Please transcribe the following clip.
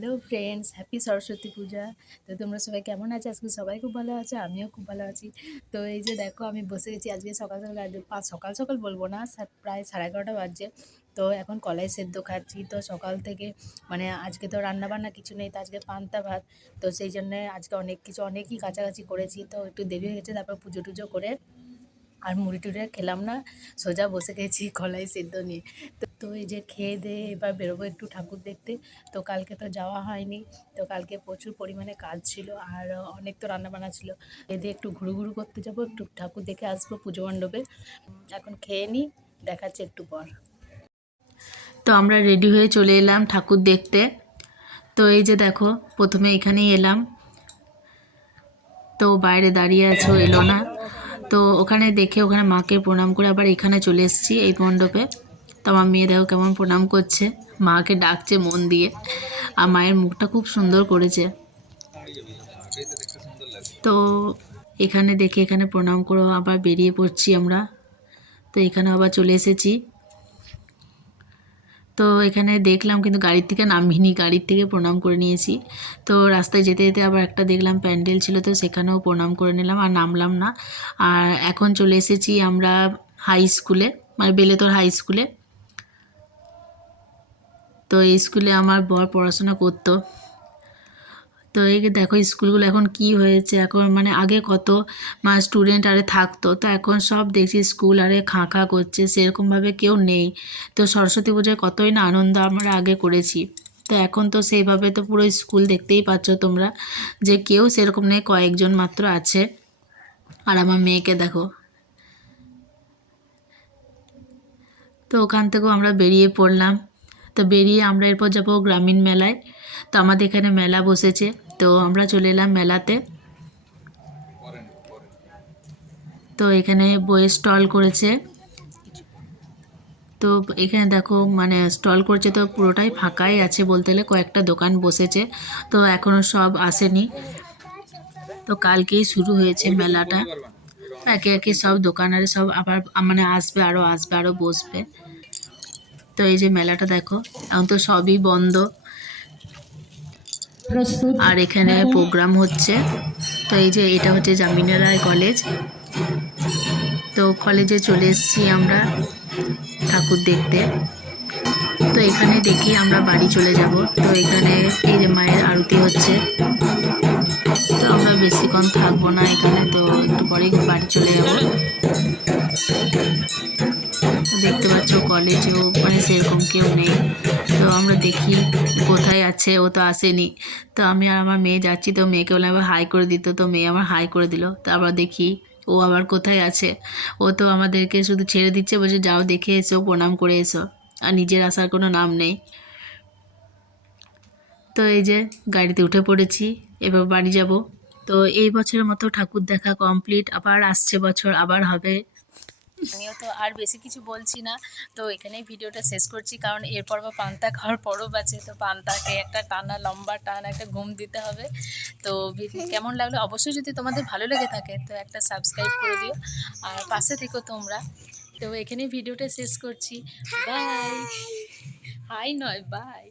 Hello friends, happy Saraswati পূজা। তো তোমরা সবাই কেমন আছো? আজকে সবাই খুব ভালো আছে, আমিও খুব ভালো আছি। তো এই যে দেখো, আমি বসে গেছি আজকে সকাল সকাল, সকাল সকাল বলবো না, প্রায় 11:30 বাজছে। তো এখন কলাই সেদ্ধ খাচ্ছি। তো সকাল থেকে মানে আজকে তো রান্না বান্না কিছু নেই, তো আজকে পান্তা ভাত। তো সেই জন্যে আজকে অনেকই কাছাকাছি করেছি, তো একটু দেরি হয়ে গেছে। তারপর পুজো টুজো করে আর মুড়ি টুড়ি খেলাম না, সোজা বসে গেছি কলাই সেদ্ধ নিয়ে। তো এই যে খেয়ে দিয়ে এবার বেরোবো একটু ঠাকুর দেখতে। তো কালকে তো যাওয়া হয়নি, তো কালকে প্রচুর পরিমাণে কাজ ছিল আর অনেক তো রান্নাবান্না ছিল। এদের একটু ঘুরু করতে যাবো, একটু ঠাকুর দেখে আসবো পুজো মণ্ডপে। এখন খেয়ে নিই, দেখাচ্ছে একটু পর। তো আমরা রেডি হয়ে চলে এলাম ঠাকুর দেখতে। তো এই যে দেখো, প্রথমে এখানেই এলাম। তো বাইরে দাঁড়িয়ে আছে, এলো না। তো ওখানে দেখে ওখানে মাকে প্রণাম করে আবার এখানে চলে এসেছি এই মণ্ডপে। তো আমার মেয়ে দেখো কেমন প্রণাম করছে, মাকে ডাকছে মন দিয়ে। আর মায়ের মুখটা খুব সুন্দর করেছে। তো এখানে দেখে এখানে প্রণাম করে আবার বেরিয়ে পড়ছি আমরা। তো এখানে আবার চলে এসেছি। তো এখানে দেখলাম কিন্তু গাড়ির থেকে নামিনি, গাড়ির থেকে প্রণাম করে নিয়েছি। তো রাস্তায় যেতে যেতে আবার একটা দেখলাম প্যান্ডেল ছিল, তো সেখানেও প্রণাম করে নিলাম আর নামলাম না। আর এখন চলে এসেছি আমরা হাই স্কুলে, মানে বেলেতর হাই স্কুলে। তো এই স্কুলে আমার বর পড়াশোনা করতো। তো এই দেখো স্কুলগুলো এখন কি হয়েছে, এখন মানে আগে কত স্টুডেন্ট আরে থাকতো, তো এখন সব দেখছি স্কুল আরে খাঁ খাঁ করছে, সেরকমভাবে কেউ নেই। তো সরস্বতী পুজোয় কতই না আনন্দ আমরা আগে করেছি। তো এখন তো সেইভাবে তো পুরো স্কুল দেখতেই পাচ্ছ তোমরা যে কেউ সেরকম নেই, কয়েকজন মাত্র আছে। আর আমার মেয়েকে দেখো। তো ওখান থেকেও আমরা বেরিয়ে পড়লাম। তো বেরিয়ে আমরা এরপর যাবো গ্রামীণ মেলায়। তো আমাদের এখানে মেলা বসেছে, তো আমরা চলে এলাম মেলাতে। তো এখানে বইয়ের স্টল করেছে। তো এখানে দেখো মানে স্টল করছে, তো পুরোটাই ফাঁকাই আছে বলতে গেলে, কয়েকটা দোকান বসেছে, তো এখনও সব আসেনি। তো কালকেই শুরু হয়েছে মেলাটা। একে একে সব দোকানারে সব আবার মানে আসবে, আরও বসবে। তো এই যে মেলাটা দেখো, এখন তো সবই বন্ধ। আর এখানে প্রোগ্রাম হচ্ছে। তো এই যে এটা হচ্ছে জামিনা রায় কলেজ। তো কলেজে চলে এসেছি আমরা ঠাকুর দেখতে। তো এখানে দেখে আমরা বাড়ি চলে যাব। তো এখানে এই যে মায়ের আরতি হচ্ছে। তো আমরা বেশিক্ষণ থাকবো না এখানে, তো একটু পরেই বাড়ি চলে যাব। দেখতে পাচ্ছ কলেজেও মানে সেরকম কেউ নেই। তো আমরা দেখি কোথায় আছে, ও তো আসেনি। তো আমি আর আমার মেয়ে যাচ্ছি, তো মেয়েকে বললাম আবার হাই করে দিত, তো মেয়ে আমার হাই করে দিল। তারপর দেখি ও আবার কোথায় আছে। ও তো আমাদেরকে শুধু ছেড়ে দিচ্ছে, বলছে যাও দেখে এসো, প্রণাম করে এসো, আর নিজের আসার কোনো নাম নেই। তো এই যে গাড়িতে উঠে পড়েছি, এবার বাড়ি যাব। তো এই বছরের মতো ঠাকুর দেখা কমপ্লিট, আবার আসছে বছর আবার হবে। আমিও তো আর বেশি কিছু বলছি না, তো এখানেই ভিডিওটা শেষ করছি, কারণ এরপর বা পান্তা খাওয়ার পরব আছে। তো পান্তাকে একটা টানা লম্বা টান একটা ঘুম দিতে হবে। তো কেমন লাগলো অবশ্যই, যদি তোমাদের ভালো লেগে থাকে তো একটা সাবস্ক্রাইব করে দিও আর পাশে থেকো তোমরা। তো এখানেই ভিডিওটা শেষ করছি। বাই। হাই নয়, বাই।